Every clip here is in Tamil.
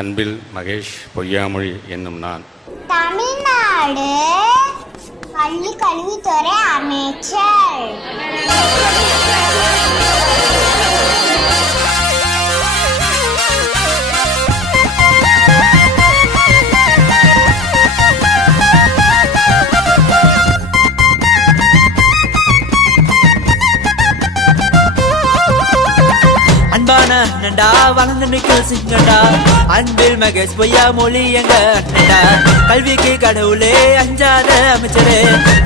அன்பில் மகேஷ் பொய்யாமொழி என்னும் நான் தமிழ்நாடு பள்ளி கல்வித்துறை அமைச்சர். அண்ணன்டா வளர்ந்து நிற்கும் சிங்கண்டா, அன்பில் மகேஷ் பொய்யாமொழி எங்க அண்ணன்டா. கல்விக்கு கடவுளே அஞ்சாத அமைச்சரே,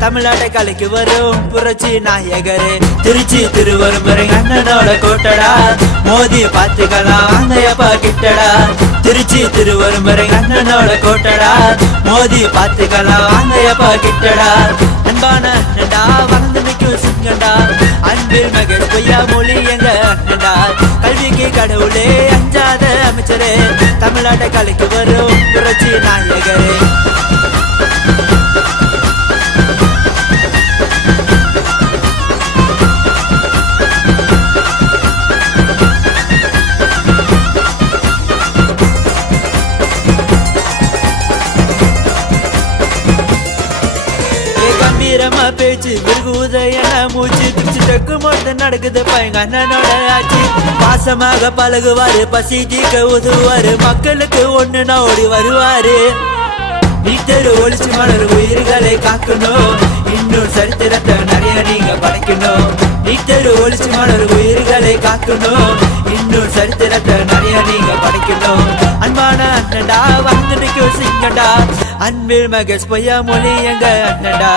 தமிழ்நாட்டை கலைக்கு வரும் புரட்சி நாயகரே. திருச்சி திருவரும்புரை அண்ணனோட கோட்டடா, மோதி பார்த்துக்கலாம் வாங்கப்பா கிட்டடா. திருச்சி திருவரும்புரை அண்ணனோட கோட்டடா, மோதி பார்த்துக்கலாம் வாங்கப்பா கிட்டடா. அன்பான அண்ணன்டா வளர்ந்து நிற்கும் சிங்கண்டா, அன்பில் மகேஷ் பொய்யாமொழி எங்க அண்ணன்டா. கல்விக்கு கடவுளே அஞ்சாத அமைச்சரே, தமிழ்நாட்டை கலைக்கு வரும் புரட்சி நாயகரே. கம்பீரமா பேச்சு விருகுதயன மூச்சு பிடிச்சு டக்கு மொத்தம் நடக்குது பையங்க அண்ணனோட ஆட்சி. பாசமாக பழகுவாரு, பசி தீக்க உதவுவாரு, மக்களுக்கு ஒண்ணுனா ஓடி வருவாரு. வீட்டரு ஒளிச்சு மலர் உயிர்களை காக்கணும், இன்னும் சரித்திரத்தை நிறைய நீங்க படைக்கணும். வீட்டரு ஒளிச்சு மலர் உயிர்களை காக்கணும், இன்னும் சரித்திரத்தை நிறைய நீங்க படைக்கணும். அன்பான அண்ணன்டா வந்து நிற்கும் சிங்கண்டா, அன்பில் மகேஷ் பொய்யாமொழி எங்க அண்ணன்டா.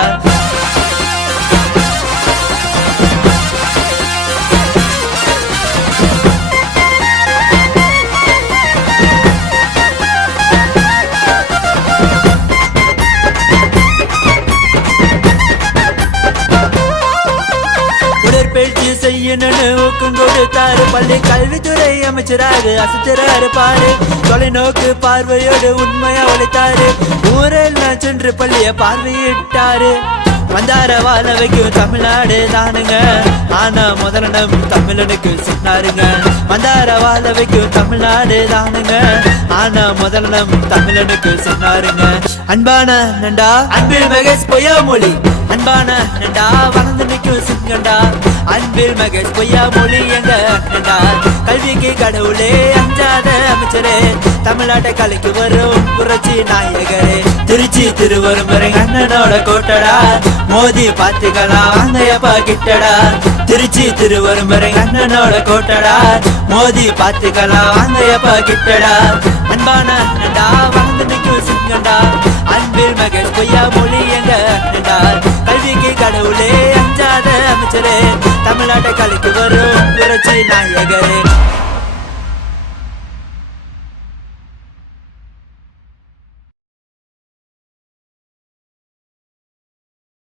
உடற்பயிற்சி செய்யணும்னு ஊக்கம் கொடுத்தாரு, பள்ளி கல்வித்துறை அமைச்சராக அசத்துறாரு பாரு. தொலைநோக்கு பார்வையோடு உண்மையா உழைத்தாரு, ஊரெல்லாம் சென்று பள்ளிய பார்வையிட்டாரு. வந்தார வாழ வைக்கும் தமிழ்நாடு தானுங்க, ஆனா முதலிடம் தமிழனுக்கு சொன்னாருங்க. வந்தார வாழ வைக்கும் தமிழ்நாடு தானுங்க, ஆனா முதலிடம் தமிழனுக்கு சொன்னாருங்க. அன்பான நண்டா அன்பில் மகேஷ் பொய்யாமொழி, அன்பான நண்டா வளர்ந்து நிற்கும் சிங்கண்டா, அன்பில் மகேஷ் பொய்யாமொழி எங்க அண்ணன்டா. கல்விக்கு கடவுளே அஞ்சாத அமைச்சரே, தமிழ்நாட்டை கலைக்கு வரும் புரட்சி நாயகரே. திருச்சி திருவரும்புரை அண்ணனோட கோட்டடா, மோதி பார்த்துக்கலாம் வாங்கப்பா கிட்டடா. திருச்சி திருவரும்புரை அண்ணனோட கோட்டடா, மோதி பார்த்துக்கலாம் வாங்கப்பா கிட்டடா. அன்பான அண்ணன்டா வளர்ந்து நிற்கும் சிங்கண்டா, அன்பில் மகேஷ் பொய்யாமொழி எங்க அண்ணன்டா. கல்விக்கு கடவுளே அஞ்சாத அமைச்சரே, தமிழ்நாட்டை கலைக்கு வரும் புரட்சி நாயகரே.